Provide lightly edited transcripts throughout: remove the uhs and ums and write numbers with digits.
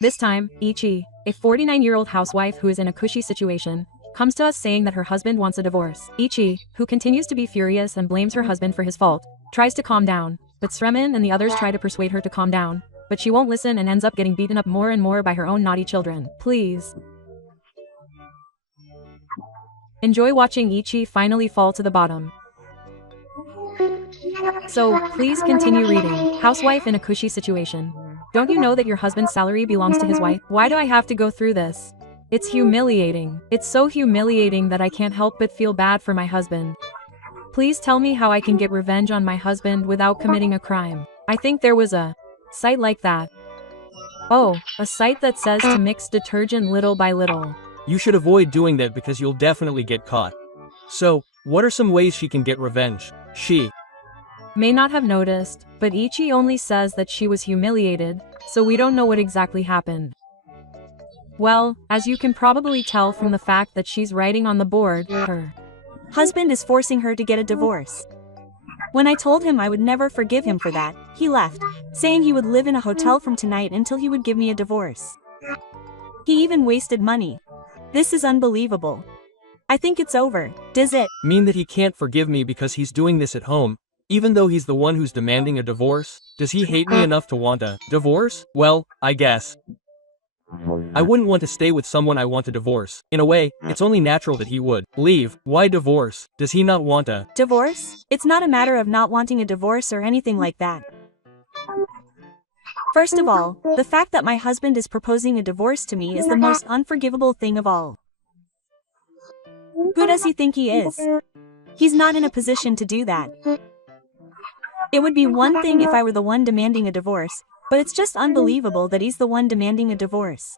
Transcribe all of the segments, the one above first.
This time, Ichi, a 49-year-old housewife who is in a cushy situation, comes to us saying that her husband wants a divorce. Ichi, who continues to be furious and blames her husband for his fault, tries to calm down, but Sremen and the others try to persuade her to calm down, but she won't listen and ends up getting beaten up more and more by her own naughty children. Please enjoy watching Ichi finally fall to the bottom. So, please continue reading. Housewife in a cushy situation. Don't you know that your husband's salary belongs to his wife? Why do I have to go through this? It's humiliating. It's so humiliating that I can't help but feel bad for my husband. Please tell me how I can get revenge on my husband without committing a crime. I think there was a site like that. Oh, a site that says to mix detergent little by little. You should avoid doing that because you'll definitely get caught. So, what are some ways she can get revenge? She may not have noticed, but Ichi only says that she was humiliated, so we don't know what exactly happened. Well, as you can probably tell from the fact that she's writing on the board, her husband is forcing her to get a divorce. When I told him I would never forgive him for that, he left, saying he would live in a hotel from tonight until he would give me a divorce. He even wasted money. This is unbelievable. I think it's over. Does it mean that he can't forgive me because he's doing this at home, even though he's the one who's demanding a divorce? Does he hate me enough to want a divorce? Well, I guess. I wouldn't want to stay with someone I want to divorce. In a way, it's only natural that he would leave. Why divorce? Does he not want a divorce? It's not a matter of not wanting a divorce or anything like that. First of all, the fact that my husband is proposing a divorce to me is the most unforgivable thing of all. Who does he think he is? He's not in a position to do that. It would be one thing if I were the one demanding a divorce, but it's just unbelievable that he's the one demanding a divorce.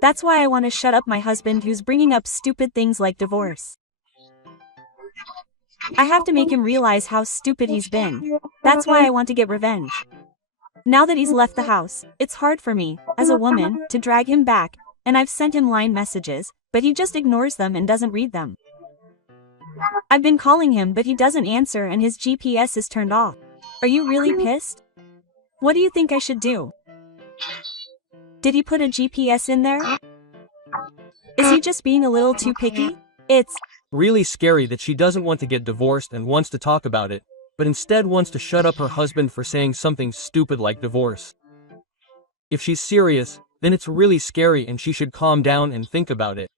That's why I want to shut up my husband who's bringing up stupid things like divorce. I have to make him realize how stupid he's been. That's why I want to get revenge. Now that he's left the house, it's hard for me, as a woman, to drag him back, and I've sent him line messages, but he just ignores them and doesn't read them. I've been calling him but he doesn't answer and his GPS is turned off. Are you really pissed? What do you think I should do? Did he put a GPS in there? Is he just being a little too picky? It's really scary that she doesn't want to get divorced and wants to talk about it, but instead wants to shut up her husband for saying something stupid like divorce. If she's serious, then it's really scary and she should calm down and think about it.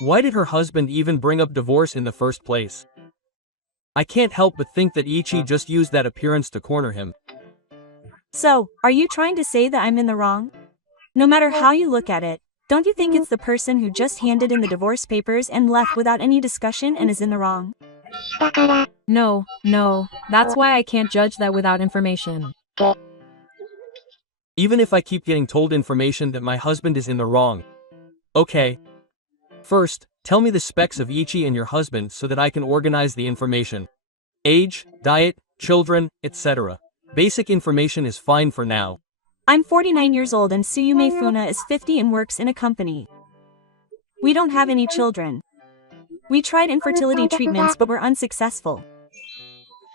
Why did her husband even bring up divorce in the first place? I can't help but think that Ichi just used that appearance to corner him. So, are you trying to say that I'm in the wrong? No matter how you look at it, don't you think it's the person who just handed in the divorce papers and left without any discussion and is in the wrong? No, that's why I can't judge that without information. Even if I keep getting told information that my husband is in the wrong. Okay. First, tell me the specs of Ichi and your husband so that I can organize the information. Age, diet, children, etc. Basic information is fine for now. I'm 49 years old and Tsuyume Funa is 50 and works in a company. We don't have any children. We tried infertility treatments but were unsuccessful.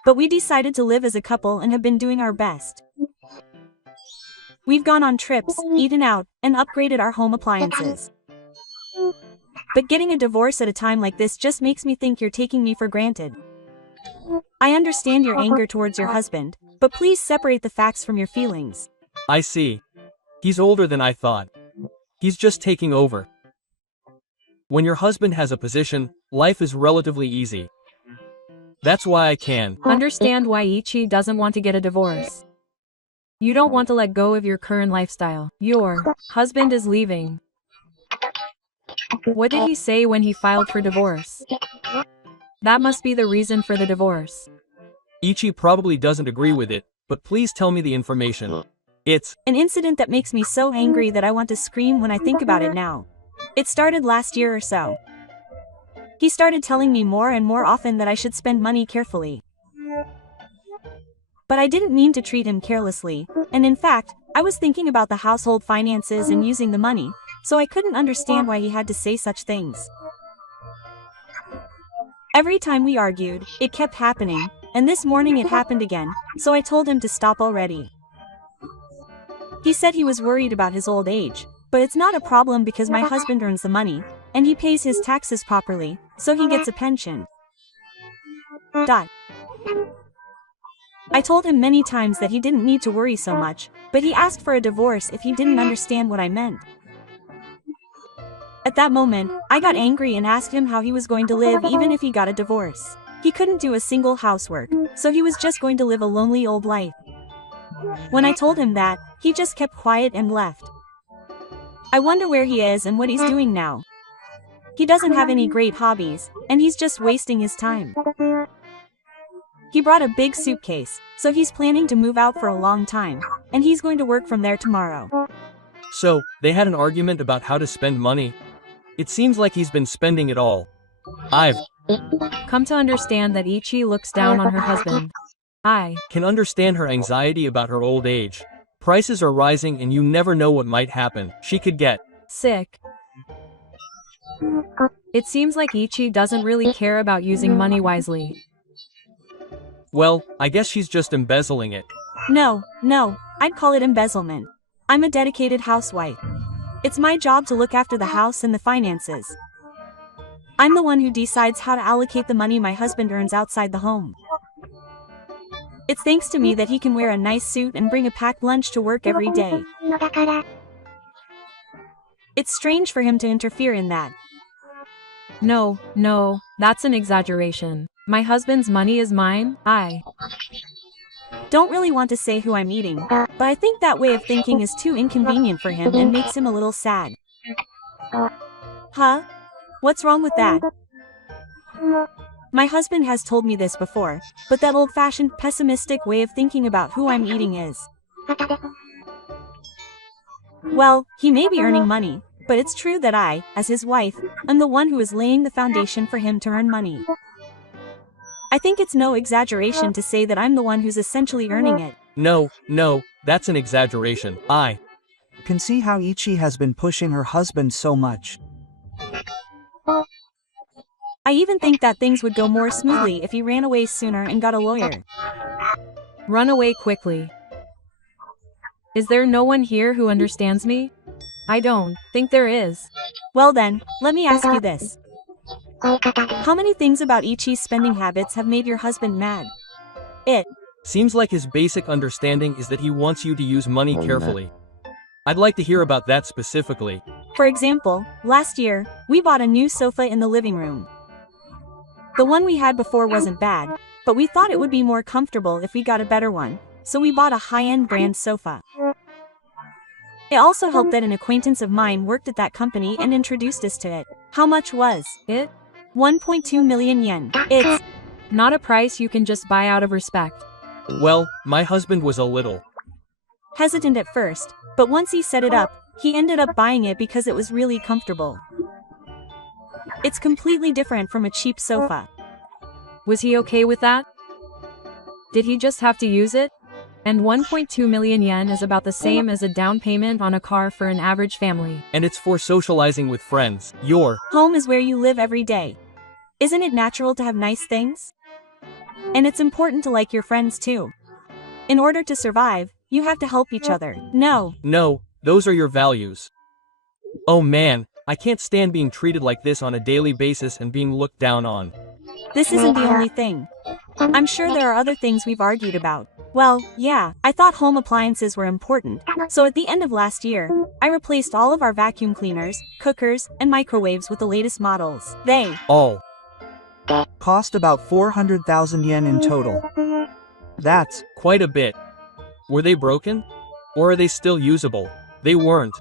But we decided to live as a couple and have been doing our best. We've gone on trips, eaten out, and upgraded our home appliances. But getting a divorce at a time like this just makes me think you're taking me for granted. I understand your anger towards your husband, but please separate the facts from your feelings. I see. He's older than I thought. He's just taking over. When your husband has a position, life is relatively easy. That's why I can understand why Ichi doesn't want to get a divorce. You don't want to let go of your current lifestyle. Your husband is leaving. What did he say when he filed for divorce? That must be the reason for the divorce. Ichi probably doesn't agree with it, but please tell me the information. It's an incident that makes me so angry that I want to scream when I think about it now. It started last year or so. He started telling me more and more often that I should spend money carefully. But I didn't mean to treat him carelessly, and in fact, I was thinking about the household finances and using the money, so I couldn't understand why he had to say such things. Every time we argued, it kept happening, and this morning it happened again, so I told him to stop already. He said he was worried about his old age, but it's not a problem because my husband earns the money, and he pays his taxes properly, so he gets a pension. I told him many times that he didn't need to worry so much, but he asked for a divorce if he didn't understand what I meant. At that moment, I got angry and asked him how he was going to live even if he got a divorce. He couldn't do a single housework, so he was just going to live a lonely old life. When I told him that, he just kept quiet and left. I wonder where he is and what he's doing now. He doesn't have any great hobbies, and he's just wasting his time. He brought a big suitcase, so he's planning to move out for a long time, and he's going to work from there tomorrow. So, they had an argument about how to spend money? It seems like he's been spending it all. I've come to understand that Ichi looks down on her husband. I can understand her anxiety about her old age. Prices are rising and you never know what might happen. She could get sick. It seems like Ichi doesn't really care about using money wisely. Well, I guess she's just embezzling it. No, I'd call it embezzlement. I'm a dedicated housewife. It's my job to look after the house and the finances. I'm the one who decides how to allocate the money my husband earns outside the home. It's thanks to me that he can wear a nice suit and bring a packed lunch to work every day. It's strange for him to interfere in that. No, that's an exaggeration. My husband's money is mine. I don't really want to say who I'm eating, but I think that way of thinking is too inconvenient for him and makes him a little sad. Huh? What's wrong with that? My husband has told me this before, but that old-fashioned pessimistic way of thinking about who I'm eating is... Well, he may be earning money, but it's true that I, as his wife, am the one who is laying the foundation for him to earn money. I think it's no exaggeration to say that I'm the one who's essentially earning it. No, that's an exaggeration. I can see how Ichi has been pushing her husband so much. I even think that things would go more smoothly if he ran away sooner and got a lawyer. Run away quickly. Is there no one here who understands me? I don't think there is. Well then, let me ask you this. How many things about Ichi's spending habits have made your husband mad? It seems like his basic understanding is that he wants you to use money carefully. I'd like to hear about that specifically. For example, last year, we bought a new sofa in the living room. The one we had before wasn't bad, but we thought it would be more comfortable if we got a better one, so we bought a high-end brand sofa. It also helped that an acquaintance of mine worked at that company and introduced us to it. How much was it? 1.2 million yen. It's not a price you can just buy out of respect. Well, my husband was a little hesitant at first, but once he set it up, he ended up buying it because it was really comfortable. It's completely different from a cheap sofa. Was he okay with that? Did he just have to use it? And 1.2 million yen is about the same as a down payment on a car for an average family. And it's for socializing with friends. Your home is where you live every day. Isn't it natural to have nice things? And it's important to like your friends too. In order to survive, you have to help each other. No, those are your values. Oh man, I can't stand being treated like this on a daily basis and being looked down on. This isn't the only thing. I'm sure there are other things we've argued about. Well, yeah, I thought home appliances were important, so at the end of last year, I replaced all of our vacuum cleaners, cookers, and microwaves with the latest models. They all cost about 400,000 yen in total. That's quite a bit. Were they broken? Or are they still usable? They weren't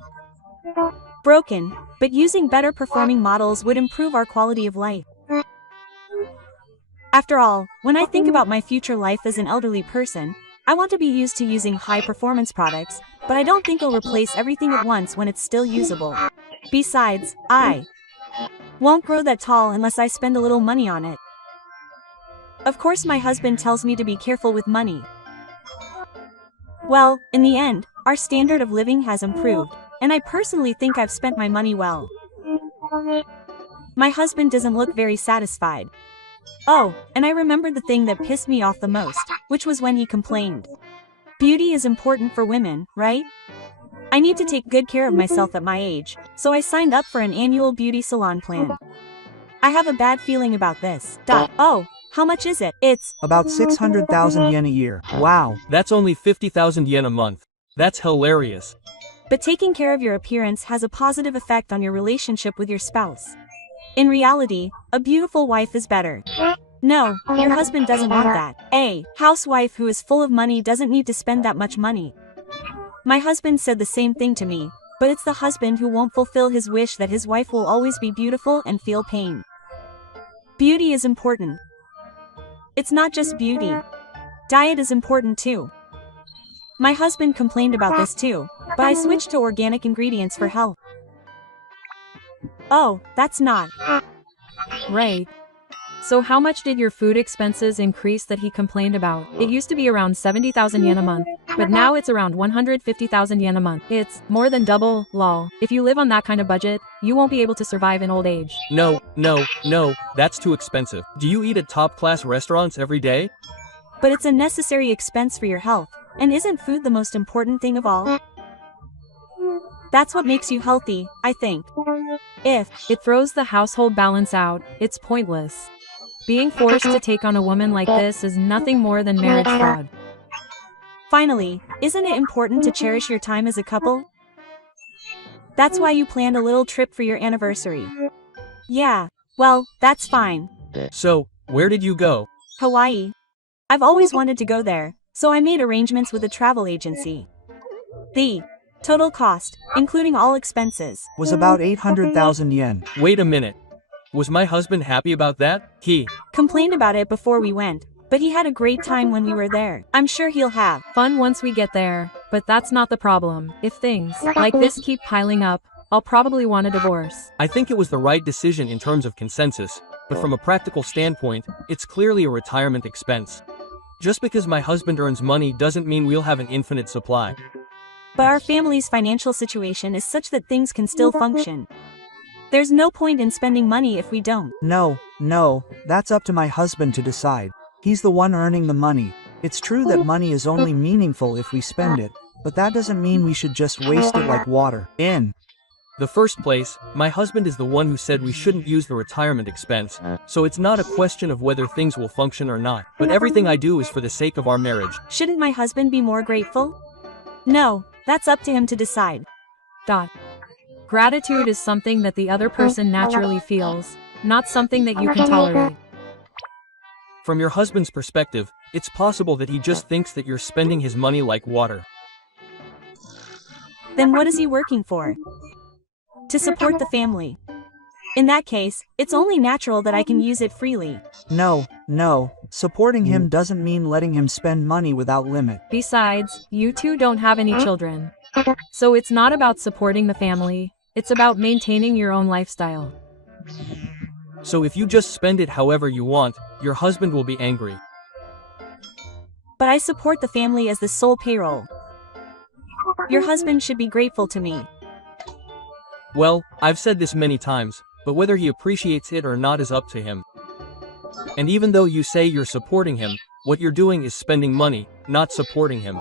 broken, but using better performing models would improve our quality of life. After all, when I think about my future life as an elderly person, I want to be used to using high-performance products, but I don't think I'll replace everything at once when it's still usable. Besides, I won't grow that tall unless I spend a little money on it. Of course my husband tells me to be careful with money. Well, in the end, our standard of living has improved, and I personally think I've spent my money well. My husband doesn't look very satisfied. Oh, and I remembered the thing that pissed me off the most, which was when he complained. Beauty is important for women, right? I need to take good care of myself at my age, so I signed up for an annual beauty salon plan. I have a bad feeling about this. Oh, how much is it? It's About 600,000 yen a year. Wow. That's only 50,000 yen a month. That's hilarious. But taking care of your appearance has a positive effect on your relationship with your spouse. In reality, a beautiful wife is better. No, your husband doesn't want that. A housewife who is full of money doesn't need to spend that much money. My husband said the same thing to me, but it's the husband who won't fulfill his wish that his wife will always be beautiful and feel pain. Beauty is important. It's not just beauty. Diet is important too. My husband complained about this too, but I switched to organic ingredients for health. Oh, that's not Right. So how much did your food expenses increase that he complained about? It used to be around 70,000 yen a month, but now it's around 150,000 yen a month. It's more than double, lol. If you live on that kind of budget, you won't be able to survive in old age. No, that's too expensive. Do you eat at top-class restaurants every day? But it's a necessary expense for your health, and isn't food the most important thing of all? That's what makes you healthy, I think. If It throws the household balance out, it's pointless. Being forced to take on a woman like this is nothing more than marriage fraud. Finally, isn't it important to cherish your time as a couple? That's why you planned a little trip for your anniversary. Yeah, well, that's fine. So, where did you go? Hawaii. I've always wanted to go there, so I made arrangements with a travel agency. The total cost, including all expenses, Was about 800,000 yen. Wait a minute. Was my husband happy about that? He complained about it before we went, but he had a great time when we were there. I'm sure he'll have Fun once we get there, but that's not the problem. If things like this keep piling up, I'll probably want a divorce. I think it was the right decision in terms of consensus, but from a practical standpoint, it's clearly a retirement expense. Just because my husband earns money doesn't mean we'll have an infinite supply. But our family's financial situation is such that things can still function. There's no point in spending money if we don't. No, that's up to my husband to decide. He's the one earning the money. It's true that money is only meaningful if we spend it, but that doesn't mean we should just waste it like water. In The first place, my husband is the one who said we shouldn't use the retirement expense, so it's not a question of whether things will function or not, but everything I do is for the sake of our marriage. Shouldn't my husband be more grateful? No, that's up to him to decide. Gratitude is something that the other person naturally feels, not something that you can tolerate. From your husband's perspective, it's possible that he just thinks that you're spending his money like water. Then what is he working for? To support the family. In that case, it's only natural that I can use it freely. No, supporting him doesn't mean letting him spend money without limit. Besides, you two don't have any children. So it's not about supporting the family, it's about maintaining your own lifestyle. So if you just spend it however you want, your husband will be angry. But I support the family as the sole payroll. Your husband should be grateful to me. Well, I've said this many times, but whether he appreciates it or not is up to him. And even though you say you're supporting him, what you're doing is spending money, not supporting him.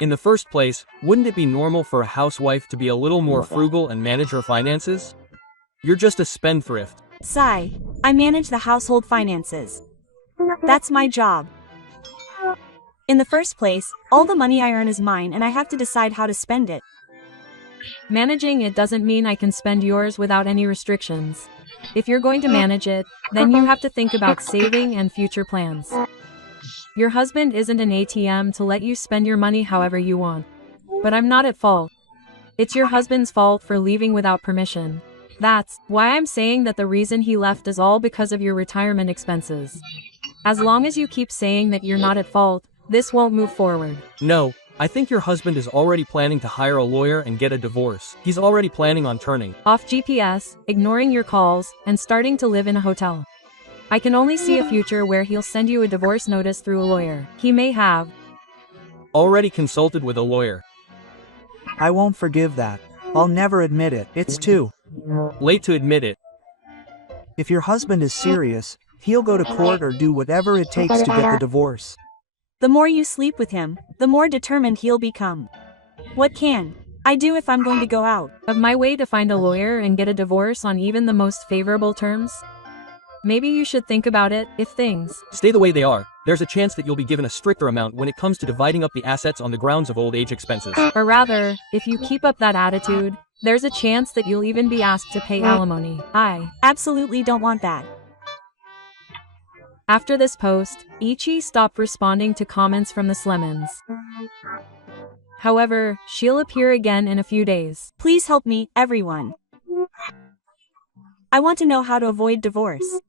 In the first place, wouldn't it be normal for a housewife to be a little more frugal and manage her finances? You're just a spendthrift. Sigh. I manage the household finances. That's my job. In the first place, all the money I earn is mine and I have to decide how to spend it. Managing it doesn't mean I can spend yours without any restrictions. If you're going to manage it, then you have to think about saving and future plans. Your husband isn't an ATM to let you spend your money however you want. But I'm not at fault. It's your husband's fault for leaving without permission. That's why I'm saying that the reason he left is all because of your retirement expenses. As long as you keep saying that you're not at fault, this won't move forward. No, I think your husband is already planning to hire a lawyer and get a divorce. He's already planning on turning off GPS, ignoring your calls, and starting to live in a hotel. I can only see a future where he'll send you a divorce notice through a lawyer. He may have already consulted with a lawyer. I won't forgive that. I'll never admit it. It's too late to admit it. If your husband is serious, he'll go to court or do whatever it takes to get the divorce. The more you sleep with him, the more determined he'll become. What can I do if I'm going to go out of my way to find a lawyer and get a divorce on even the most favorable terms? Maybe you should think about it. If things stay the way they are, there's a chance that you'll be given a stricter amount when it comes to dividing up the assets on the grounds of old age expenses. Or rather, if you keep up that attitude, there's a chance that you'll even be asked to pay alimony. I absolutely don't want that. After this post, Ichi stopped responding to comments from the Slemons. However, she'll appear again in a few days. Please help me, everyone. I want to know how to avoid divorce.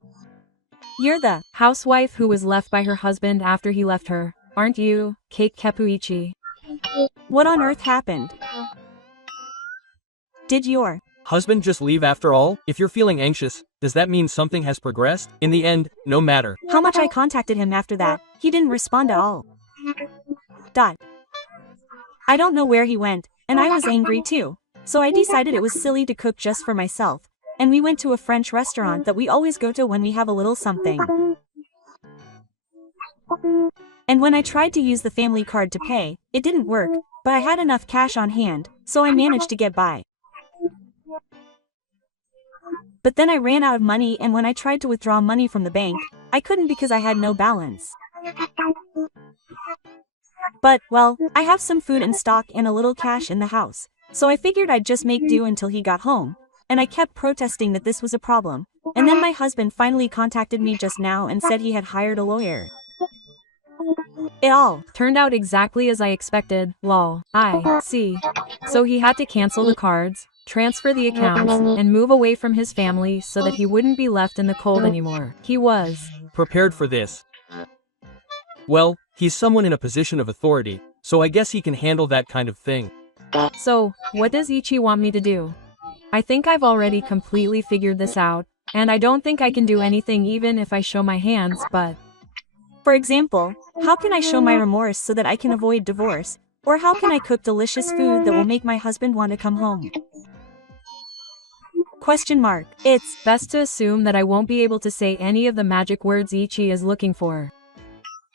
You're the housewife who was left by her husband after he left her, aren't you, Cake Kepuichi? What on earth happened? Did your husband just leave after all? If you're feeling anxious, does that mean something has progressed? In the end, no matter how much I contacted him after that, he didn't respond at all. I don't know where he went, and I was angry too. So I decided it was silly to cook just for myself, and we went to a French restaurant that we always go to when we have a little something. And when I tried to use the family card to pay, it didn't work, but I had enough cash on hand, so I managed to get by. But then I ran out of money, and when I tried to withdraw money from the bank, I couldn't because I had no balance. But, well, I have some food in stock and a little cash in the house, so I figured I'd just make do until he got home, and I kept protesting that this was a problem, and then my husband finally contacted me just now and said he had hired a lawyer. It all turned out exactly as I expected, lol. I see. So he had to cancel the cards, transfer the accounts, and move away from his family so that he wouldn't be left in the cold anymore. He was prepared for this. Well, he's someone in a position of authority, so I guess he can handle that kind of thing. So, what does Ichi want me to do? I think I've already completely figured this out, and I don't think I can do anything even if I show my hands, but... For example, how can I show my remorse so that I can avoid divorce? Or how can I cook delicious food that will make my husband want to come home? Question mark. It's best to assume that I won't be able to say any of the magic words Ichi is looking for.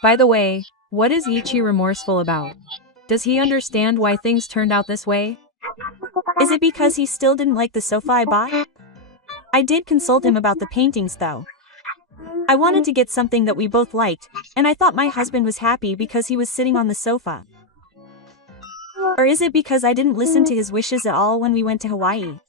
By the way, what is Ichi remorseful about? Does he understand why things turned out this way? Is it because he still didn't like the sofa I bought? I did consult him about the paintings though. I wanted to get something that we both liked, and I thought my husband was happy because he was sitting on the sofa. Or is it because I didn't listen to his wishes at all when we went to Hawaii?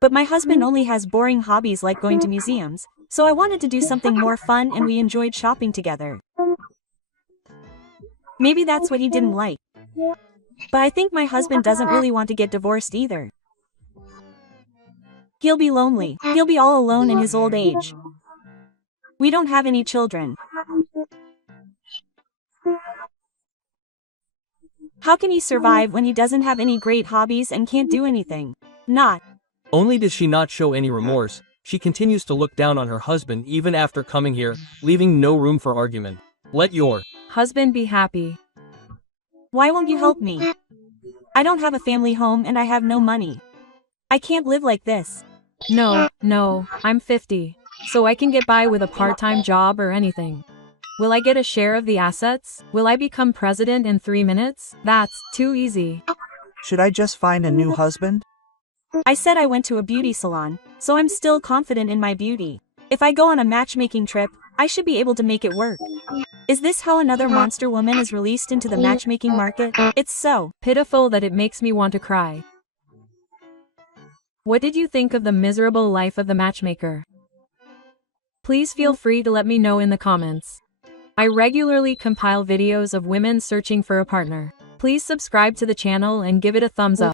But my husband only has boring hobbies like going to museums, so I wanted to do something more fun and we enjoyed shopping together. Maybe that's what he didn't like. But I think my husband doesn't really want to get divorced either. He'll be lonely. He'll be all alone in his old age. We don't have any children. How can he survive when he doesn't have any great hobbies and can't do anything? Not only does she not show any remorse, she continues to look down on her husband even after coming here, leaving no room for argument. Let your husband be happy. Why won't you help me? I don't have a family home and I have no money. I can't live like this. No, I'm 50, so I can get by with a part-time job or anything. Will I get a share of the assets? Will I become president in 3 minutes? That's too easy. Should I just find a new husband? I said I went to a beauty salon, so I'm still confident in my beauty. If I go on a matchmaking trip, I should be able to make it work. Is this how another monster woman is released into the matchmaking market? It's so pitiful that it makes me want to cry. What did you think of the miserable life of the matchmaker? Please feel free to let me know in the comments. I regularly compile videos of women searching for a partner. Please subscribe to the channel and give it a thumbs up.